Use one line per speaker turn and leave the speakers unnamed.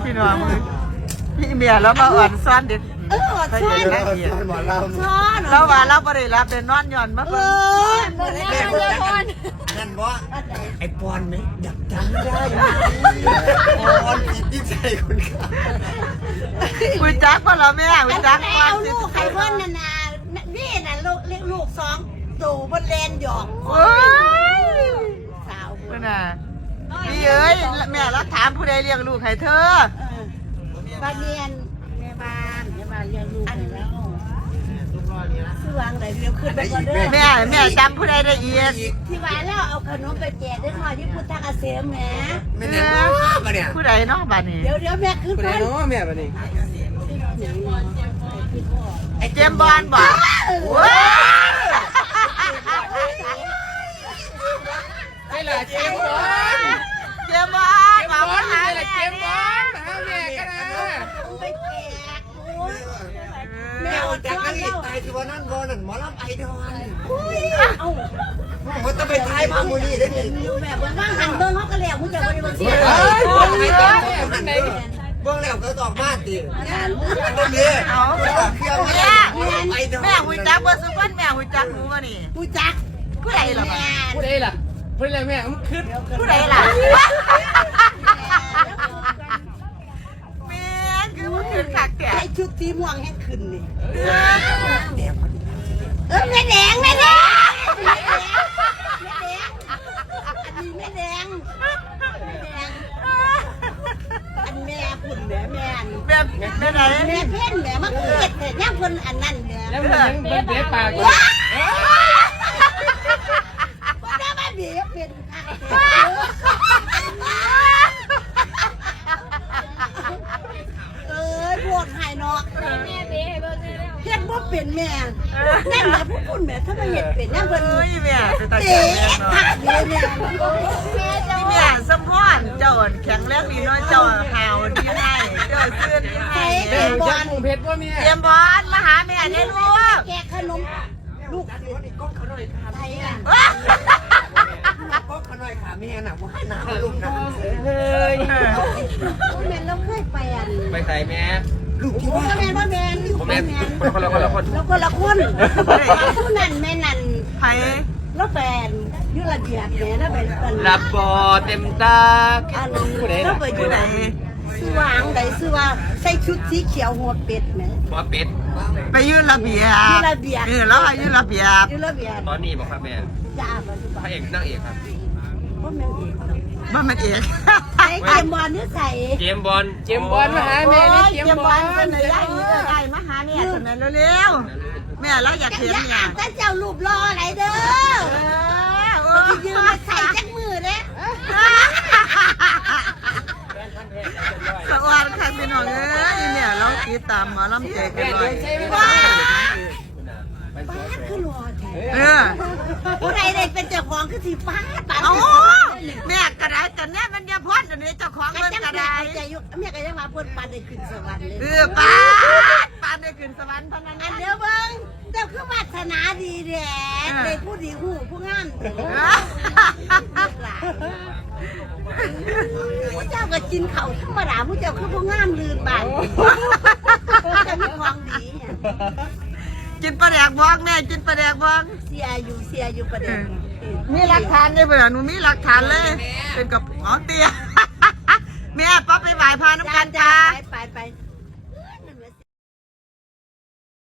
พี่น้องพี่เมียแล้วมาอ่อนซ้อนเด็ก
ซ้อน
เราว่าเราไม่ได้รับเดินนอนหย่อนมาเพิ่ง
นั่นว่าไอ้ปอนไหมอยากจำได้ปอนผิดที่ใจคุณค่ะ
คุยจักป่ะเราแม่คุยจัก
เอาลูกใครพ่นนานี่น่ะลูกเลี้ยงลูก2ตู่บนเลนหยอกสาว
เพื่อนน่ะพี่เอ้ยแม่เราถามผู้ใดเลี้ยงลูกให้เธอ
บ้านเรียนแม่บ้านเลี้ยงลูกแล้วซื้อวางไหนเดี๋ยวขึ้นไปก่อนเด้อ
แม่จำผู้ใดได้อีก
ที่บ้านแล้วเอาขนมไปแจกได้หน่อยที่พุทธเกษมแหม
ผู้ใดเนาะบ้านนี้
เดี๋ยวแม่ขึ้นไป
เนาะแม่บ้านนี้
ไอ้เจมบอลบอก
ไอ้หล่ะเจมบอล
บอกว่าหา
เจมบอลหาแม่กันนะ
ไปแจก
แม่เอาจากนักเอกตายที่วันนั้นวอนั่นหมอลำไอดอลมันต้องไปทายมาโมนี่ได้ดิ
แบบว่างหันเบิ้งเขาก็แล้วมึงจะบริวารเสีย
เบื้องแล้วก็ตอกมาตีตรงนี้
เอาแม่หุยจักเบอร์ซุปเปอร์แม่หุยจักหนูมานี่
หุยจัก
ผู้ใดล่ะ
ผู้ใดล่ะแม่มันขึ้น
ผู้ใดล่ะแม่คือมันขึ้นขักแก่
ใส่ชุดสีม่วงให้ขึ้นนี่แม่แดงอันนี้แม่แดงอันแม่พุ่นแม่
แม่ไหน
แม่เพ่นแม่มะเขือแต่ย่างคนอันนั้นแม่
แล้วมันยังเบี้ยปาก
ก็ได้มาเบี้ยเป็นพวกไฮเนาะเฮ็ดบ่เป็นแม่นั่นแหละพวกคุณแม่ถ้ามาเฮ็ดเป็นนั่นเพิ่น
แม่ตา
เจ๊ผักดีแม่
แม่สมพรเจ้าแข็งแรงดีน้อยเจ้าหาวดีให้เจ้าซื่นดีให้
เตรียมบอลเพชรว่าแม่
เตรียมบอลมาหาแม่ได้ลูก
แกะขนมลูกก้อนขนมไทยอ่ะ
ก้อนขนมขาแม่น่ะว่าน้ำลูกนะ
เฮ้ย
แม่เราเคยไปอัน
ไปใส่แม่ลูกที่ว่า
แม่คนละคนผู้นั้นแม่นั่น
ไผ
แล้วแฟนยุระเบียบแม่แล้วเป็น
รับบอเต็มตา
อันแล้วไปอยู่ไหนซื้อวางไหนซื้อว่าใส่ชุดสีเขียวหัวเป็ดไหม
หัวเป็ด
ไปยืนระเบียบแล้วยืนระเบียบ
ตอนนี้บอกครับแม่
จ้า
พระเอกนางเอกครับ
ว่ามันเอก
ใส่เกมบอลนี่ใส่
เกมบอลมาหาแม่
เกมบอลเป็นอะไรไอ้มาหาแม่ทำไมเร็วๆแม่เราอยากเห็นเนี่ย
ถ้าเจ้ารูปรออะไรเด้อยืมมาใส่จักมือเลย
สวัสดีค่ะพี่น้องเอ้ยเนี่ยเราติดตามหมอลำเจกันเลย
บ้าคือรอแท้ผู้ใดได้เป็นเจ้าของคือสีฟ้าตา
โอ้แม่กระไดแต่แน่มันยาพ่นอันนี้เจ้าของเงินกระได
แม่ก็ยังมาพ่นปานได้ขึ้นสวรรค์เลย
ปานได้ขึ้นสวรรค์เท่านั้น
อันเดียวเบิ้งเจ้าคือวาสนาดีแท้ได้ผู้ดีผู้งามผู้เจ้าก็กินเขาธรรมดาผู้เจ้าคือผู้งามลืนบานจะมีของดี
กินปลาแดกบ้องแม่กินปลาแดกบ้อง
เสียอยู่ประเด็น
มีหลักฐานเลยเปล่าหนูมีหลักฐานเลยเป็นกับอ๋อเตี้ยแม่ป๊อปไปไหว้พาน้ำกันจ้า
ไป